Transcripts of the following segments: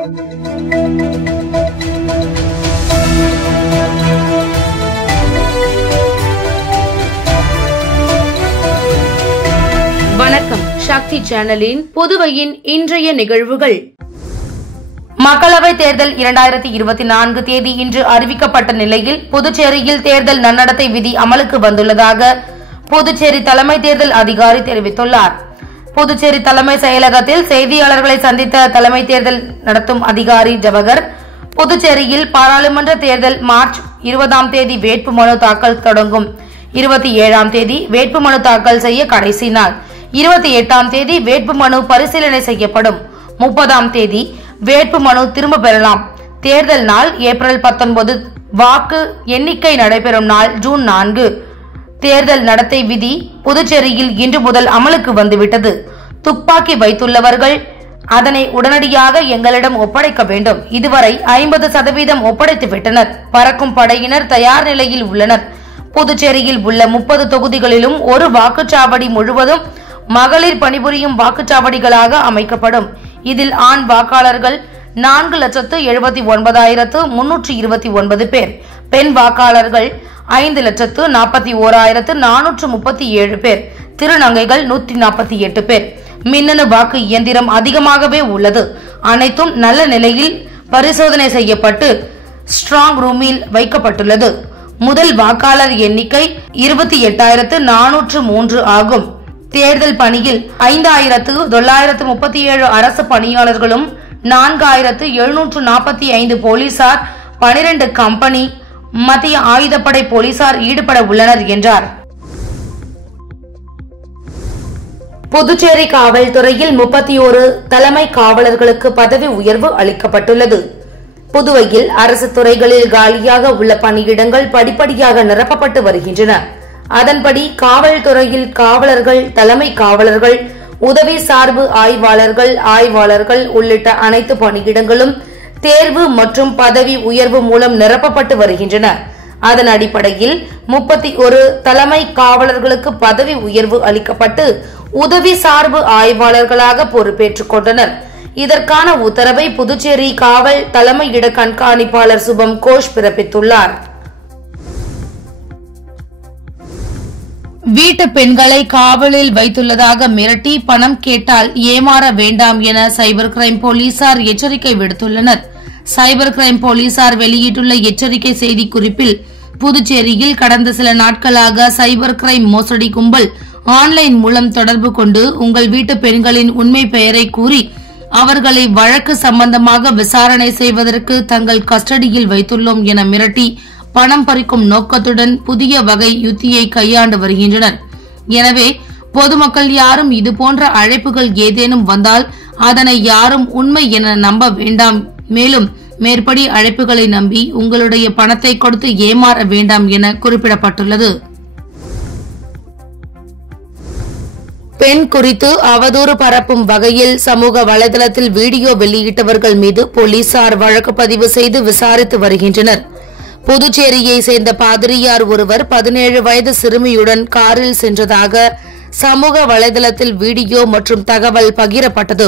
வணக்கம். சக்தி சேனலின் புதுவையின் இன்றைய நிகழ்வுகள். மக்களவை தேர்தல் 2024 தேதி இன்று அறிவிக்கப்பட்ட நிலையில் புதுச்சேரியில் தேர்தல் நன்னடத்தை விதி அமலுக்கு வந்துள்ளதாக புதுச்சேரி தலைமை தேர்தல் அதிகாரி தெரிவித்துள்ளார். புதுச்சேரி தலைமை செயலகத்தில் செய்தியாளர்களை சந்தித்த தலைமை தேர்தல் நடத்தும் அதிகாரி ஜவஹர், புதுச்சேரியில் பாராளுமன்ற தேர்தல் மார்ச் 20ஆம் தேதி வேட்புமனு தாக்கல் தொடங்கும். 27ஆம் தேதி வேட்புமனு தாக்கல் செய்ய கடைசி நாள். 28ஆம் தேதி வேட்புமனு பரிசீலனை செய்யப்படும். 30ஆம் தேதி வேட்புமனு திரும்ப பெறலாம். தேர்தல் நாள் ஏப்ரல் 19. வாக்கு எண்ணிக்கை நடைபெறும் நாள் ஜூன் 4. தேர்தல் நடத்தை விதி புதுச்சேரியில் இன்று முதல் அமலுக்கு வந்துவிட்டது. துப்பாக்கி வைத்துள்ளவர்கள் அதனை உடனடியாக எங்களிடம் ஒப்படைக்க வேண்டும். இதுவரை 50% ஒப்படைத்து விட்டனர். பறக்கும் படையினர் தயார் நிலையில் உள்ளனர். புதுச்சேரியில் உள்ள 30 தொகுதிகளிலும் ஒரு வாக்குச்சாவடி முழுவதும் மகளிர் பணிபுரியும் வாக்குச்சாவடிகளாக அமைக்கப்படும். இதில் ஆண் வாக்காளர்கள் 4,79,329 பேர், பெண் வாக்காளர்கள் 5,41,437 பேர், திருநங்கைகள் 148 பேர். மின்னணு வாக்கு இயந்திரம் அதிகமாகவே உள்ளது. அனைத்தும் நல்ல நிலையில் பரிசோதனை செய்யப்பட்டு ஸ்ட்ராங் ரூமில் வைக்கப்பட்டுள்ளது. முதல் வாக்காளர் எண்ணிக்கை 28,403 ஆகும். தேர்தல் பணியில் 5,937 அரசு பணியாளர்களும் 4,745 போலீசார், 12 கம்பெனி மத்திய ஆயுதப்படை போலீசார் ஈடுபட உள்ளனர் என்றார். புதுச்சேரி காவல்துறையில் 31 தலைமை காவலர்களுக்கு பதவி உயர்வு அளிக்கப்பட்டுள்ளது. புதுவையில் அரசு துறைகளில் காலியாக உள்ள பணியிடங்கள் படிப்படியாக நிரப்பப்பட்டு வருகின்றன. அதன்படி காவல்துறையில் காவலர்கள், தலைமை காவலர்கள், உதவி சார்பு ஆய்வாளர்கள் உள்ளிட்ட அனைத்து பணியிடங்களும் தேர்வு மற்றும் பதவி உயர்வு மூலம் நிரப்பப்பட்டு வருகின்றன. அதன் அடிப்படையில் 31 தலைமை காவலர்களுக்கு பதவி உயர்வு அளிக்கப்பட்டு உதவி சார்பு ஆய்வாளர்களாக பொறுப்பேற்றுக் கொண்டனர். இதற்கான உத்தரவை புதுச்சேரி காவல் தலைமையிட கண்காணிப்பாளர் சுபம் கோஷ் பிறப்பித்துள்ளார். வீட்டு பெண்களை காவலில் வைத்துள்ளதாக மிரட்டி பணம் கேட்டால் ஏமாற வேண்டாம் என சைபர் கிரைம் போலீசார் எச்சரிக்கை விடுத்துள்ளனர். சைபர் கிரைம் போலீசார் வெளியிட்டுள்ள எச்சரிக்கை செய்திக்குறிப்பில், புதுச்சேரியில் கடந்த சில நாட்களாக சைபர் கிரைம் மோசடி கும்பல் ஆன்லைன் மூலம் தொடர்பு கொண்டு உங்கள் வீட்டு பெண்களின் உண்மை பெயரை கூறி அவர்களை வழக்கு சம்பந்தமாக விசாரணை செய்வதற்கு தங்கள் கஸ்டடியில் வைத்துள்ளோம் என மிரட்டி பணம் பறிக்கும் நோக்கத்துடன் புதிய வகை யுத்தியை கையாண்டு வருகின்றனர். எனவே பொதுமக்கள் யாரும் இதுபோன்ற அழைப்புகள் ஏதேனும் வந்தால் அதனை யாரும் உண்மை என நம்ப வேண்டாம். மேலும் மேற்படி அழைப்புகளை நம்பி உங்களுடைய பணத்தை கொடுத்து ஏமாற வேண்டாம் என குறிப்பிடப்பட்டுள்ளது. பெண் குறித்து அவதூறு பரப்பும் வகையில் சமூக வலைதளத்தில் வீடியோ வெளியிட்டவர்கள் மீது போலீசார் வழக்கு பதிவு செய்து விசாரித்து வருகின்றனர். புதுச்சேரியை சேர்ந்த பாதிரியார் ஒருவர் 17 வயது சிறுமியுடன் காரில் சென்றதாக சமூக வலைதளத்தில் வீடியோ மற்றும் தகவல் பகிரப்பட்டது.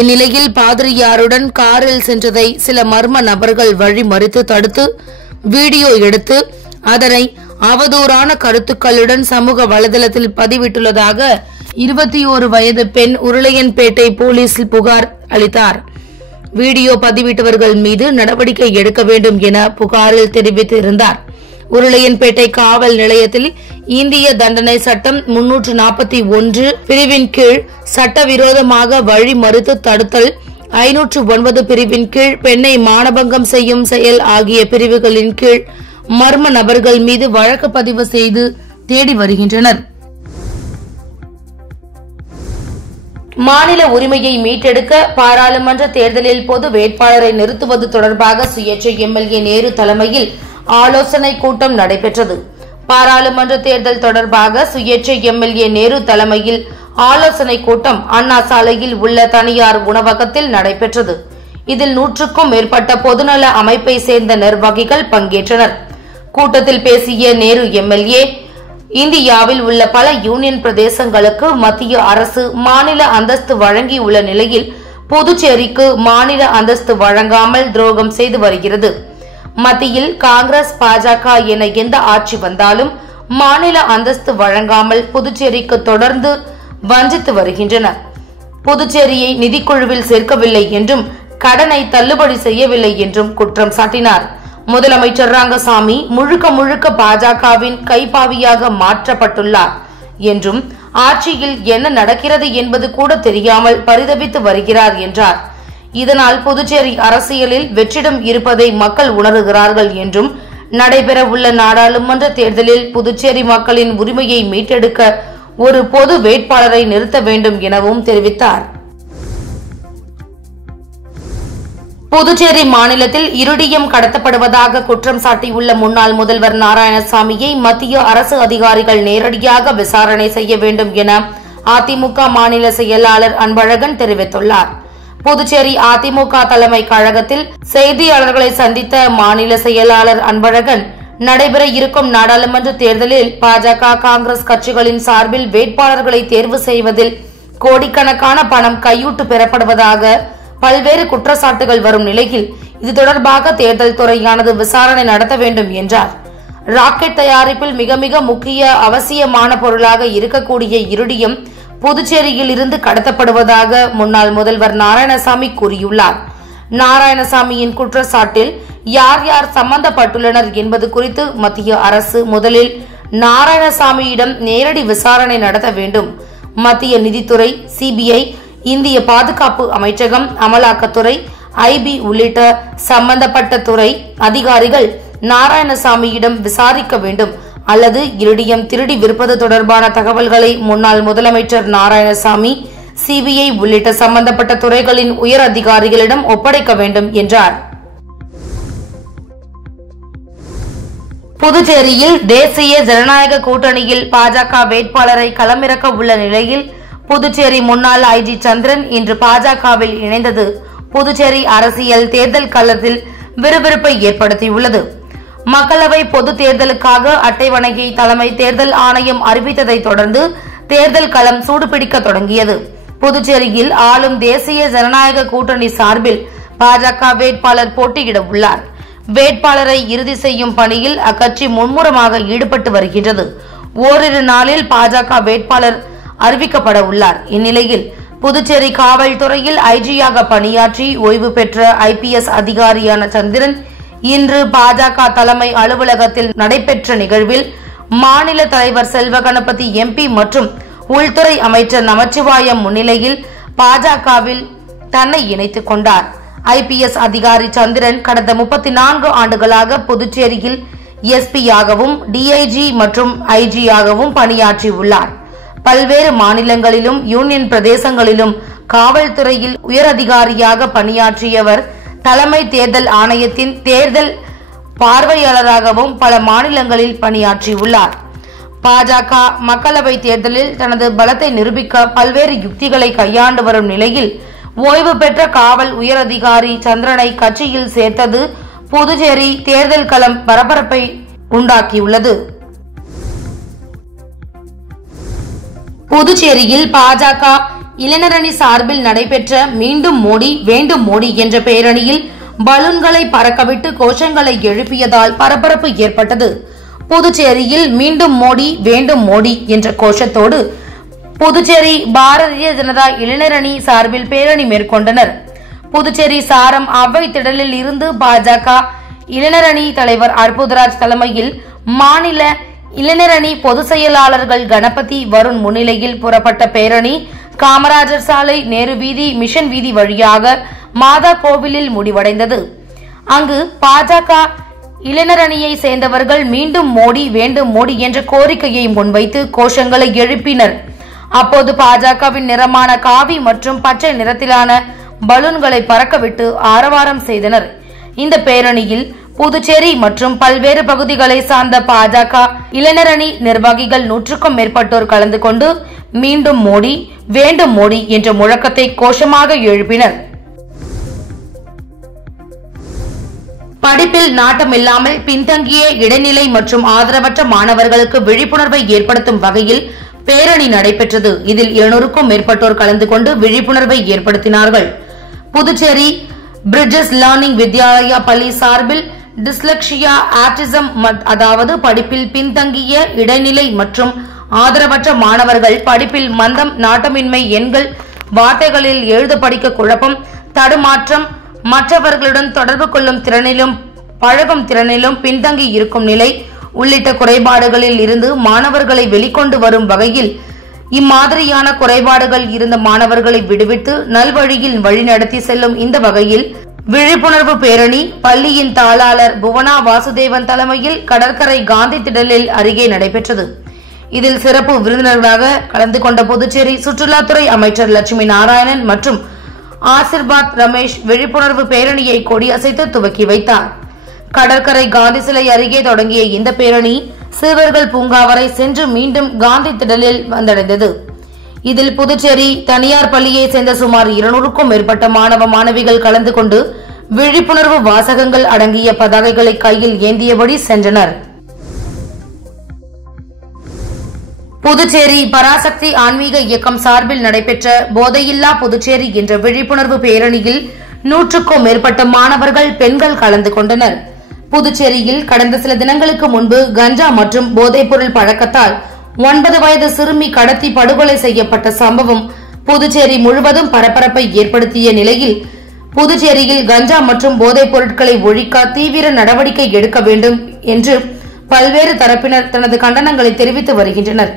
இந்நிலையில் பாதிரியாருடன் காரில் சென்றதை சில மர்ம நபர்கள் வழிமறித்து தடுத்து வீடியோ எடுத்து அதனை அவதூறான கருத்துக்களுடன் சமூக வலைதளத்தில் பதிவிட்டுள்ளதாக 21 வயது பெண் உருளையன்பேட்டை போலீசில் புகார் அளித்தார். வீடியோ பதிவிட்டவர்கள் மீது நடவடிக்கை எடுக்க வேண்டும் என புகாரில் தெரிவித்திருந்தார். உருளையன்பேட்டை காவல் நிலையத்தில் இந்திய தண்டனை சட்டம் 341 பிரிவின் கீழ் சட்டவிரோதமாக வழி மறுத்து தடுத்தல், 509 பிரிவின் கீழ் பெண்ணை மானபங்கம் செய்யும் செயல் ஆகிய பிரிவுகளின் கீழ் மர்ம நபர்கள் மீது வழக்கு பதிவு செய்து தேடி வருகின்றனர். மாநில உரிமையை மீட்டெடுக்க பாராளுமன்ற தேர்தலில் பொது வேட்பாளரை நிறுத்துவது தொடர்பாக சுயேட்சை எம்எல்ஏ நேரு தலைமையில் ஆலோசனை கூட்டம் நடைபெற்றது. பாராளுமன்ற தேர்தல் தொடர்பாக சுயேட்சை எம்எல்ஏ நேரு தலைமையில் ஆலோசனை கூட்டம் அண்ணா சாலையில் உள்ள தனியார் உணவகத்தில் நடைபெற்றது. இதில் 100க்கும் மேற்பட்ட பொதுநல அமைப்பை சேர்ந்த நிர்வாகிகள் பங்கேற்றனர். கூட்டத்தில் பேசிய நேரு எம்எல்ஏ, இந்தியாவில் உள்ள பல யூனியன் பிரதேசங்களுக்கு மத்திய அரசு மாநில அந்தஸ்து வழங்கியுள்ள நிலையில் புதுச்சேரிக்கு மாநில அந்தஸ்து வழங்காமல் துரோகம் செய்து வருகிறது. மத்தியில் காங்கிரஸ், பாஜக என எந்த ஆட்சி வந்தாலும் மாநில அந்தஸ்து வழங்காமல் புதுச்சேரிக்கு தொடர்ந்து வஞ்சித்து வருகின்றனர். புதுச்சேரியை நிதிக்குழுவில் சேர்க்கவில்லை என்றும் கடனை தள்ளுபடி செய்யவில்லை என்றும் குற்றம் சாட்டினார். முதலமைச்சர் ரங்கசாமி முழுக்க முழுக்க பாஜகவின் கைப்பாவியாக மாற்றப்பட்டுள்ளார் என்றும் ஆட்சியில் என்ன நடக்கிறது என்பது கூட தெரியாமல் பரிதபித்து வருகிறார் என்றார். இதனால் புதுச்சேரி அரசியலில் வெற்றிடம் இருப்பதை மக்கள் உணர்கிறார்கள் என்றும் நடைபெறவுள்ள நாடாளுமன்ற தேர்தலில் புதுச்சேரி மக்களின் உரிமையை மீட்டெடுக்க ஒரு பொது வேட்பாளரை நிறுத்த வேண்டும் எனவும் தெரிவித்தார். புதுச்சேரி மாநிலத்தில் இருடியம் கடத்தப்படுவதாக குற்றம் சாட்டியுள்ள முன்னாள் முதல்வர் நாராயணசாமியை மத்திய அரசு அதிகாரிகள் நேரடியாக விசாரணை செய்ய வேண்டும் என அதிமுக மாநில செயலாளர் அன்பழகன் தெரிவித்துள்ளார். புதுச்சேரி அதிமுக தலைமை கழகத்தில் செய்தியாளர்களை சந்தித்த மாநில செயலாளர் அன்பழகன், நடைபெற இருக்கும் நாடாளுமன்ற தேர்தலில் பாஜக, காங்கிரஸ் கட்சிகளின் சார்பில் வேட்பாளர்களை தேர்வு செய்வதில் கோடிக்கணக்கான பணம் கையூட்டு பெறப்படுவதாக பல்வேறு குற்றச்சாட்டுகள் வரும் நிலையில் இது தொடர்பாக தேர்தல் துறையானது விசாரணை நடத்த வேண்டும் என்றார். ராக்கெட் தயாரிப்பில் மிக மிக முக்கிய அவசியமான பொருளாக இருக்கக்கூடிய இருடியம் புதுச்சேரியில் இருந்து கடத்தப்படுவதாக முன்னாள் முதல்வர் நாராயணசாமி கூறியுள்ளார். நாராயணசாமியின் குற்றச்சாட்டில் யார் யார் சம்பந்தப்பட்டுள்ளனர் என்பது குறித்து மத்திய அரசு முதலில் நாராயணசாமியிடம் நேரடி விசாரணை நடத்த வேண்டும். மத்திய நிதித்துறை, சிபிஐ, இந்திய பாதுகாப்பு அமைச்சகம், அமலாக்கத்துறை, ஐபி உள்ளிட்ட சம்பந்தப்பட்ட துறை அதிகாரிகள் நாராயணசாமியிடம் விசாரிக்க வேண்டும். அல்லது இருடியம் திருடி விற்பது தொடர்பான தகவல்களை முன்னாள் முதலமைச்சர் நாராயணசாமி, சிபிஐ உள்ளிட்ட சம்பந்தப்பட்ட துறைகளின் உயர் அதிகாரிகளிடம் ஒப்படைக்க வேண்டும் என்றார். புதுச்சேரியில் தேசிய ஜனநாயக கூட்டணியில் பாஜக வேட்பாளரை களமிறக்க உள்ள நிலையில் புதுச்சேரி முன்னாள் ஐஜி சந்திரன் இன்று பாஜகவில் இணைந்தது புதுச்சேரி அரசியல் தேர்தல் களத்தில் விறுவிறுப்பை ஏற்படுத்தியுள்ளது. மக்களவை பொது தேர்தலுக்காக அட்டவணையை தலைமை தேர்தல் ஆணையம் அறிவித்ததை தொடர்ந்து தேர்தல் களம் சூடுபிடிக்க தொடங்கியது. புதுச்சேரியில் ஆளும் தேசிய ஜனநாயக கூட்டணி சார்பில் பாஜக வேட்பாளர் போட்டியிட உள்ளார். வேட்பாளரை இறுதி செய்யும் பணியில் அக்கட்சி மும்முரமாக ஈடுபட்டு வருகின்றது. ஓரிரு நாளில் பாஜக வேட்பாளர் அறிவிக்கப்பட உள்ளார். இந்நிலையில் புதுச்சேரி காவல்துறையில் ஐஜியாக பணியாற்றி ஓய்வு பெற்ற ஐபிஎஸ் அதிகாரியான சந்திரன் இன்று பாஜக தலைமை அலுவலகத்தில் நடைபெற்ற நிகழ்வில் மாநில தலைவர் செல்வ கணபதி எம்பி மற்றும் உள்துறை அமைச்சர் நமச்சிவாயம் முன்னிலையில் பாஜகவில் தன்னை இணைத்துக் கொண்டார். ஐபிஎஸ் அதிகாரி சந்திரன் கடந்த 34 ஆண்டுகளாக புதுச்சேரியில் எஸ்பியாகவும், டிஐஜி மற்றும் ஐஜியாகவும் பணியாற்றியுள்ளார். பல்வேறு மாநிலங்களிலும் யூனியன் பிரதேசங்களிலும் காவல்துறையில் உயரதிகாரியாக பணியாற்றியவர் தலைமை தேர்தல் ஆணையத்தின் தேர்தல் பார்வையாளராகவும் பல மாநிலங்களில் பணியாற்றியுள்ளார். பாஜக மக்களவை தேர்தலில் தனது பலத்தை நிரூபிக்க பல்வேறு யுக்திகளை கையாண்டு வரும் நிலையில் ஓய்வு பெற்ற காவல் உயரதிகாரி சந்திரனை கட்சியில் சேர்த்தது புதுச்சேரி தேர்தல் களம் பரபரப்பை உண்டாக்கியுள்ளது. புதுச்சேரியில் பாஜக இளைஞரணி சார்பில் நடைபெற்ற மீண்டும் மோடி வேண்டும் மோடி என்ற பேரணியில் பலூன்களை பறக்கவிட்டு கோஷங்களை எழுப்பியதால் பரபரப்பு ஏற்பட்டது. புதுச்சேரியில் மீண்டும் மோடி வேண்டும் மோடி என்ற கோஷத்தோடு புதுச்சேரி பாரதிய ஜனதா இளைஞரணி சார்பில் பேரணி மேற்கொண்டனர். புதுச்சேரி சாரம் அவ்வை திடலில் இருந்து பாஜக இளைஞரணி தலைவர் அற்புதராஜ் தலைமையில் மாநில இளைஞரணி பொதுச் செயலாளர்கள் கணபதி, வருண் முன்னிலையில் புறப்பட்ட பேரணி காமராஜர் சாலை, நேரு வீதி, மிஷன் வீதி வழியாக மாதா கோவிலில் முடிவடைந்தது. அங்கு பாஜக இளைஞரணியை சேர்ந்தவர்கள் மீண்டும் மோடி வேண்டும் மோடி என்ற கோரிக்கையை முன்வைத்து கோஷங்களை எழுப்பினர். அப்போது பாஜகவின் நிறமான காவி மற்றும் பச்சை நிறத்திலான பலூன்களை பறக்கவிட்டு ஆரவாரம் செய்தனர். இந்த பேரணியில் புதுச்சேரி மற்றும் பல்வேறு பகுதிகளை சார்ந்த பாஜக இளைஞரணி நிர்வாகிகள் 100க்கும் மேற்பட்டோர் கலந்து கொண்டு மீண்டும் மோடி வேண்டும் மோடி என்ற முழக்கத்தை கோஷமாக எழுப்பினர். படிப்பில் நாட்டமில்லாமல் பின்தங்கிய இடைநிலை மற்றும் ஆதரவற்ற மாணவர்களுக்கு விழிப்புணர்வை ஏற்படுத்தும் வகையில் பேரணி நடைபெற்றது. இதில் 200க்கும் மேற்பட்டோர் கலந்து கொண்டு விழிப்புணர்வை ஏற்படுத்தினார்கள். புதுச்சேரி பிரிட்ஜஸ் லேர்னிங் வித்யாலயா பள்ளி சார்பில் டிஸ்லெக்சியா, ஆட்டிசம் அதாவது படிப்பில் பின்தங்கிய, இடைநிலை மற்றும் ஆதரவற்ற மாணவர்கள் படிப்பில் மந்தம், நாட்டமின்மை, எண்கள், வார்த்தைகளில் எழுத படிக்க குழப்பம், தடுமாற்றம், மற்றவர்களுடன் தொடர்பு கொள்ளும் திறனிலும் பழகும் திறனிலும் பின்தங்கி இருக்கும் நிலை உள்ளிட்ட குறைபாடுகளில் இருந்து மாணவர்களை வெளிக்கொண்டு வரும் வகையில் இம்மாதிரியான குறைபாடுகள் இருந்த மாணவர்களை விடுவித்து நல்வழியில் வழிநடத்தி செல்லும் இந்த வகையில் விழிப்புணர்வு பேரணி பள்ளியின் தாளாளர் புவனா வாசுதேவன் தலைமையில் கடற்கரை காந்தி திடலில் அருகே நடைபெற்றது. இதில் சிறப்பு விருந்தினர்களாக கலந்து கொண்ட புதுச்சேரி சுற்றுலாத்துறை அமைச்சர் லட்சுமி நாராயணன் மற்றும் ஆசிர்பாத் ரமேஷ் விழிப்புணர்வு பேரணியை கொடியசைத்து துவக்கி வைத்தார். கடற்கரை காந்தி சிலை அருகே தொடங்கிய இந்த பேரணி சிறுவர்கள் பூங்கா வரை சென்று மீண்டும் காந்தி திடலில் வந்தடைந்தது. இதில் புதுச்சேரி தனியார் பள்ளியை சேர்ந்த சுமார் 200க்கும் மேற்பட்ட மாணவ மாணவிகள் கலந்து கொண்டு விழிப்புணர்வு வாசகங்கள் அடங்கிய பதாகைகளை கையில் ஏந்தியபடி சென்றனர். புதுச்சேரி பராசக்தி ஆன்மீக இயக்கம் சார்பில் நடைபெற்ற போதையில்லா புதுச்சேரி என்ற விழிப்புணர்வு பேரணியில் 100க்கும் மேற்பட்ட மாணவர்கள், பெண்கள் கலந்து கொண்டனர். புதுச்சேரியில் கடந்த சில தினங்களுக்கு முன்பு கஞ்சா மற்றும் போதைப்பொருள் பழக்கத்தால் 9 வயது சிறுமி கடத்தி படுகொலை செய்யப்பட்ட சம்பவம் புதுச்சேரி முழுவதும் பரபரப்பை ஏற்படுத்திய நிலையில் புதுச்சேரியில் கஞ்சா மற்றும் போதைப் பொருட்களை ஒழிக்க தீவிர நடவடிக்கை எடுக்க வேண்டும் என்று பல்வேறு தரப்பினர் தனது கண்டனங்களை தெரிவித்து வருகின்றனர்.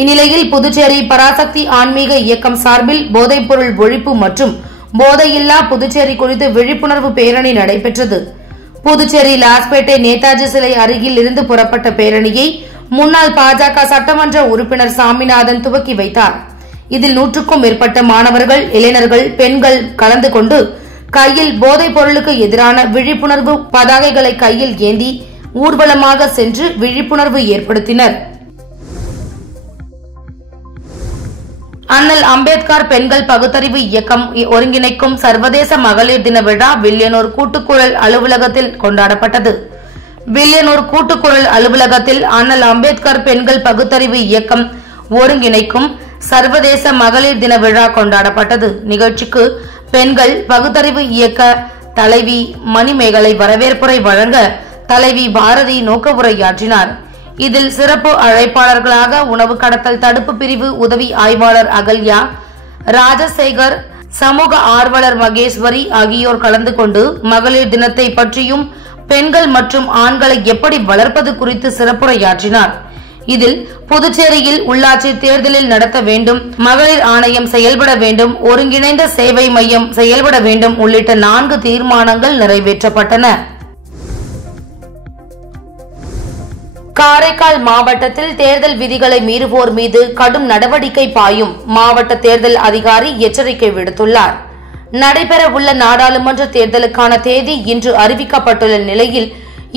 இந்நிலையில் புதுச்சேரி பராசக்தி ஆன்மீக இயக்கம் சார்பில் போதைப்பொருள் ஒழிப்பு மற்றும் போதையில்லா புதுச்சேரி குறித்து விழிப்புணர்வு பேரணி நடைபெற்றது. புதுச்சேரி லாஸ்பேட்டை நேதாஜி சிலை அருகில் இருந்து புறப்பட்ட பேரணியை முன்னாள் பாஜக சட்டமன்ற உறுப்பினர் சாமிநாதன் துவக்கி வைத்தார். இதில் 100க்கும் மேற்பட்ட மாணவர்கள், இளைஞர்கள், பெண்கள் கலந்து கொண்டு கையில் போதைப் பொருளுக்கு எதிரான விழிப்புணர்வு பதாகைகளை கையில் ஏந்தி ஊர்வலமாக சென்று விழிப்புணர்வு ஏற்படுத்தினர். அண்ணல் அம்பேத்கர் பெண்கள் பகுத்தறிவு இயக்கம் ஒருங்கிணைக்கும் சர்வதேச மகளிர் தின விழா வில்லியனூர் கூட்டுக்குரல் அலுவலகத்தில் கொண்டாடப்பட்டது. வில்லியனூர் கூட்டுக்குரல் அலுவலகத்தில் அண்ணல் அம்பேத்கர் பெண்கள் பகுத்தறிவு இயக்கம் ஒருங்கிணைக்கும் சர்வதேச மகளிர் தின விழா கொண்டாடப்பட்டது. நிகழ்ச்சிக்கு பெண்கள் பகுத்தறிவு இயக்க தலைவி மணிமேகலை வரவேற்புரை வழங்க தலைவி பாரதி நோக்க உரையாற்றினார். இதில் சிறப்பு அழைப்பாளர்களாக உணவு கடத்தல் தடுப்பு பிரிவு உதவி ஆய்வாளர் அகல்யா, ராஜசேகர், சமூக ஆர்வலர் மகேஸ்வரி ஆகியோர் கலந்து கொண்டு மகளிர் தினத்தை பற்றியும் பெண்கள் மற்றும் ஆண்களை எப்படி வளர்ப்பது குறித்து சிறப்புரையாற்றினார். இதில் புதுச்சேரியில் உள்ளாட்சி தேர்தலில் நடத்த வேண்டும், மகளிர் ஆணையம் செயல்பட வேண்டும், ஒருங்கிணைந்த சேவை மையம் செயல்பட வேண்டும் உள்ளிட்ட 4 தீர்மானங்கள் நிறைவேற்றப்பட்டன. காரைக்கால் மாவட்டத்தில் தேர்தல் விதிகளை மீறுவோர் மீது கடும் நடவடிக்கை பாயும் மாவட்ட தேர்தல் அதிகாரி எச்சரிக்கை விடுத்துள்ளார். நடைபெறவுள்ள நாடாளுமன்ற தேர்தலுக்கான தேதி இன்று அறிவிக்கப்பட்டுள்ள நிலையில்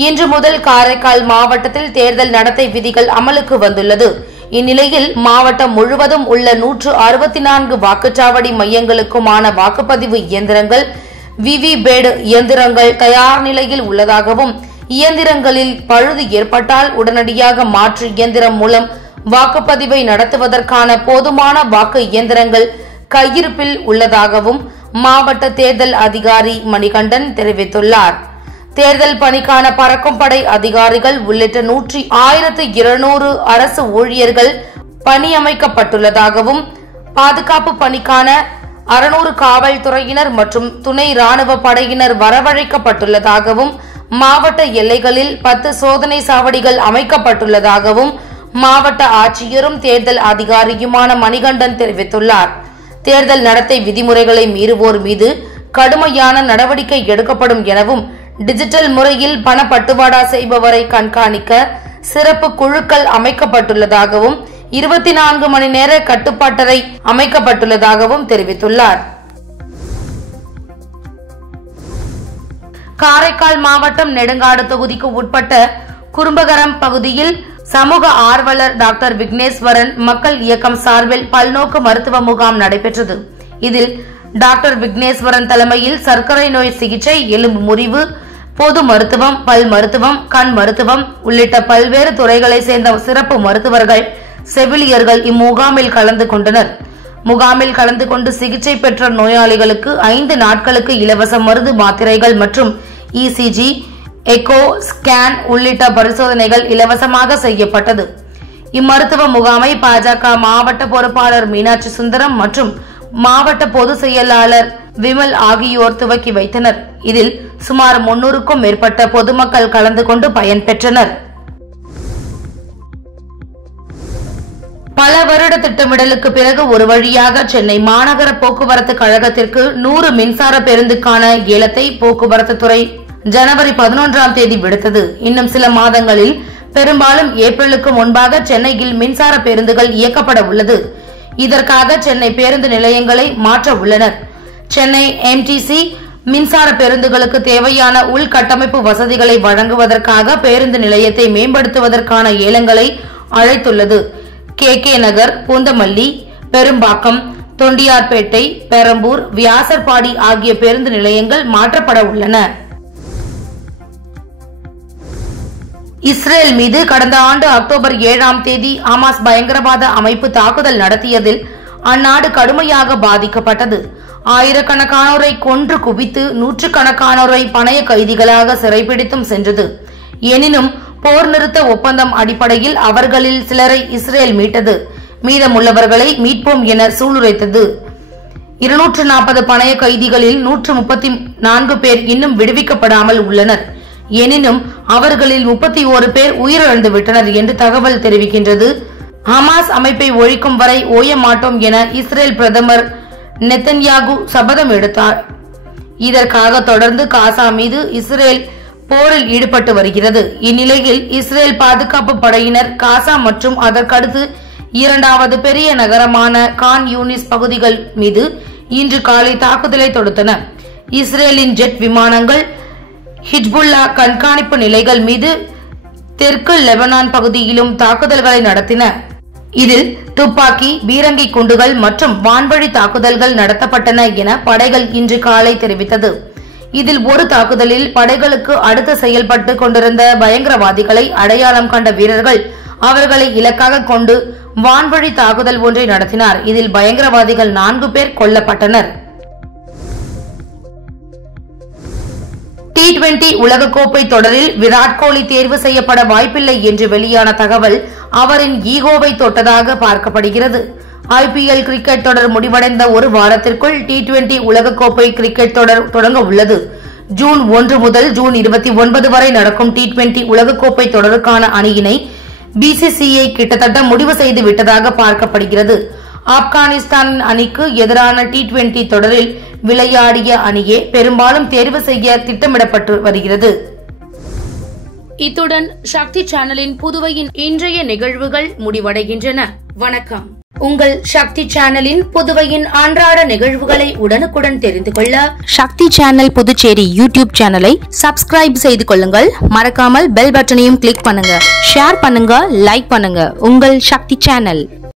இன்று முதல் காரைக்கால் மாவட்டத்தில் தேர்தல் நடத்தை விதிகள் அமலுக்கு வந்துள்ளது. இந்நிலையில் மாவட்டம் முழுவதும் உள்ள 164 வாக்குச்சாவடி மையங்களுக்குமான வாக்குப்பதிவு இயந்திரங்கள், விவிபேட் இயந்திரங்கள் தயார் நிலையில் உள்ளதாகவும், இயந்திரங்களில் பழுது ஏற்பட்டால் உடனடியாக மாற்று இயந்திரம் மூலம் வாக்குப்பதிவை நடத்துவதற்கான போதுமான வாக்கு இயந்திரங்கள் கையிருப்பில் உள்ளதாகவும் மாவட்ட தேர்தல் அதிகாரி மணிகண்டன் தெரிவித்துள்ளார். தேர்தல் பணிக்கான பறக்கும் படை அதிகாரிகள் உள்ளிட்ட 1200 அரசு ஊழியர்கள் பணியமைக்கப்பட்டுள்ளதாகவும், பாதுகாப்பு பணிக்கான 600 காவல்துறையினர் மற்றும் துணை ராணுவ படையினர் வரவழைக்கப்பட்டுள்ளதாகவும், மாவட்ட எல்லைகளில் 10 சோதனை சாவடிகள் அமைக்கப்பட்டுள்ளதாகவும் மாவட்ட ஆட்சியரும் தேர்தல் அதிகாரியுமான மணிகண்டன் தெரிவித்துள்ளார். தேர்தல் நடத்தை விதிமுறைகளை மீறுவோர் மீது கடுமையான நடவடிக்கை எடுக்கப்படும் எனவும், டிஜிட்டல் முறையில் பணப்பட்டுவாடா செய்பவரை கண்காணிக்க சிறப்பு குழுக்கள் அமைக்கப்பட்டுள்ளதாகவும், 24 மணி நேர கட்டுப்பாட்டறை அமைக்கப்பட்டுள்ளதாகவும் தெரிவித்துள்ளார். காரைக்கால் மாவட்டம் நெடுங்காடு தொகுதிக்கு உட்பட்ட குறும்பகரம் பகுதியில் சமூக ஆர்வலர் டாக்டர் விக்னேஸ்வரன் மக்கள் இயக்கம் சார்பில் பல்நோக்கு மருத்துவ முகாம் நடைபெற்றது. இதில் டாக்டர் விக்னேஸ்வரன் தலைமையில் சர்க்கரை நோய் சிகிச்சை, எலும்பு முறிவு, பொது மருத்துவம், பல் மருத்துவம், கண் மருத்துவம் உள்ளிட்ட பல்வேறு துறைகளை சேர்ந்த சிறப்பு மருத்துவர்கள், செவிலியர்கள் இம்முகாமில் கலந்து கொண்டனர். முகாமில் கலந்து கொண்டு சிகிச்சை பெற்ற நோயாளிகளுக்கு 5 நாட்களுக்கு இலவச மருந்து மாத்திரைகள் மற்றும் இசிஜி, எக்கோ, ஸ்கேன் உள்ளிட்ட பரிசோதனைகள் இலவசமாக செய்யப்பட்டது. இம்மருத்துவ முகாமை பாஜக மாவட்ட பொறுப்பாளர் மீனாட்சி சுந்தரம் மற்றும் மாவட்ட பொதுச் செயலாளர் விமல் ஆகியோர் துவக்கி வைத்தனர். இதில் சுமார் 300க்கும் மேற்பட்ட பொதுமக்கள் கலந்து கொண்டு பயன்பெற்றனர். பல வருட திட்டமிடலுக்கு பிறகு ஒரு வழியாக சென்னை மாநகர போக்குவரத்து கழகத்திற்கு 100 மின்சார பேருந்துக்கான ஏலத்தை போக்குவரத்து துறை ஜனவரி 11ஆம் தேதி விடுத்தது. இன்னும் சில மாதங்களில் பெரும்பாலும் ஏப்ரலுக்கு முன்பாக சென்னையில் மின்சார பேருந்துகள் இயக்கப்பட உள்ளது. இதற்காக சென்னை பேருந்து நிலையங்களை மாற்ற உள்ளனர். சென்னை எம்டிசி மின்சார பேருந்துகளுக்கு தேவையான உள்கட்டமைப்பு வசதிகளை வழங்குவதற்காக பேருந்து நிலையத்தை மேம்படுத்துவதற்கான ஏலங்களை அழைத்துள்ளது. KK நகர், பூந்தமல்லி, பெரும்பாக்கம், தொண்டியார்பேட்டை, பெரம்பூர், வியாசர்பாடி ஆகிய பேருந்து நிலையங்கள் மாற்றப்பட உள்ளன. இஸ்ரேல் மீது கடந்த ஆண்டு அக்டோபர் 7ஆம் தேதி ஹமாஸ் பயங்கரவாத அமைப்பு தாக்குதல் நடத்தியதில் அந்நாடு கடுமையாக பாதிக்கப்பட்டது. ஆயிரக்கணக்கானோரை கொன்று குவித்து நூற்றுக்கணக்கானோரை பணைய கைதிகளாக சிறைபிடித்தும் சென்றது. எனினும் போர் நிறுத்த ஒப்பந்தம் அடிப்படையில் அவர்களில் சிலரை இஸ்ரேல் மீட்டது. மீதமுள்ளவர்களை மீட்போம் என சூளுரைத்தது. 240 பணைய கைதிகளில் 134 பேர் இன்னும் விடுவிக்கப்படாமல் உள்ளனர். எனினும் அவர்களில் 31 பேர் உயிரிழந்து விட்டனர் என்று தகவல் தெரிவிக்கின்றது. ஹமாஸ் அமைப்பை ஒழிக்கும் வரை ஓய மாட்டோம் என இஸ்ரேல் பிரதமர் நெத்தன்யாகு சபதம் எடுத்தார். இதற்காக தொடர்ந்து காசா மீது இஸ்ரேல் போரில் ஈடுபட்டு வருகிறது. இந்நிலையில் இஸ்ரேல் பாதுகாப்பு படையினர் காசா மற்றும் அதற்கடுத்து 2வது பெரிய நகரமான கான் யூனிஸ் பகுதிகள் மீது இன்று காலை தாக்குதலை தொடுத்தன. இஸ்ரேலின் ஜெட் விமானங்கள் ஹிஜ்புல்லா கண்காணிப்பு நிலைகள் மீது தெற்கு லெபனான் பகுதியிலும் தாக்குதல்களை நடத்தின. இதில் துப்பாக்கி, பீரங்கி குண்டுகள் மற்றும் வான்வழி தாக்குதல்கள் நடத்தப்பட்டன என படைகள் இன்று காலை தெரிவித்தது. இதில் ஒரு தாக்குதலில் படைகளுக்கு அடுத்து செயல்பட்டு கொண்டிருந்த பயங்கரவாதிகளை அடையாளம் கண்ட வீரர்கள் அவர்களை இலக்காக கொண்டு வான்வழி தாக்குதல் ஒன்றை நடத்தினார். இதில் பயங்கரவாதிகள் 4 பேர் கொல்லப்பட்டனர். T20 உலகக்கோப்பை தொடரில் விராட் கோலி தேர்வு செய்யப்பட வாய்ப்பில்லை என்று வெளியான தகவல் அவரின் ஈகோவை தொட்டதாக பார்க்கப்படுகிறது. IPL கிரிக்கெட் தொடர் முடிவடைந்த ஒரு வாரத்திற்குள் T20 உலகக்கோப்பை கிரிக்கெட் தொடர் தொடங்க உள்ளது. ஜூன் 1 முதல் ஜூன் 29 வரை நடக்கும் T20 உலகக்கோப்பை தொடருக்கான அணியினை BCCI கிட்டத்தட்ட முடிவு செய்து விட்டதாக பார்க்கப்படுகிறது. ஆப்கானிஸ்தான் அணிக்கு எதிரான T20 தொடரில் விளையாடிய அணியே பெரும்பாலும் தேர்வு செய்ய திட்டமிடப்பட்டு வருகிறது. இத்துடன் சக்தி சேனலின் புதுவையின் இன்றைய நிகழ்வுகள் முடிவடைகின்றன. வணக்கம். உங்கள் சக்தி சேனலின் புதுவையின் அன்றாட நிகழ்வுகளை உடனுக்குடன் தெரிந்து கொள்ள சக்தி சேனல் புதுச்சேரி யூடியூப் சேனலை சப்ஸ்கிரைப் செய்து கொள்ளுங்கள். மறக்காமல் பெல் பட்டனையும் கிளிக் பண்ணுங்க, ஷேர் பண்ணுங்க, லைக் பண்ணுங்க. உங்கள் சக்தி சேனல்.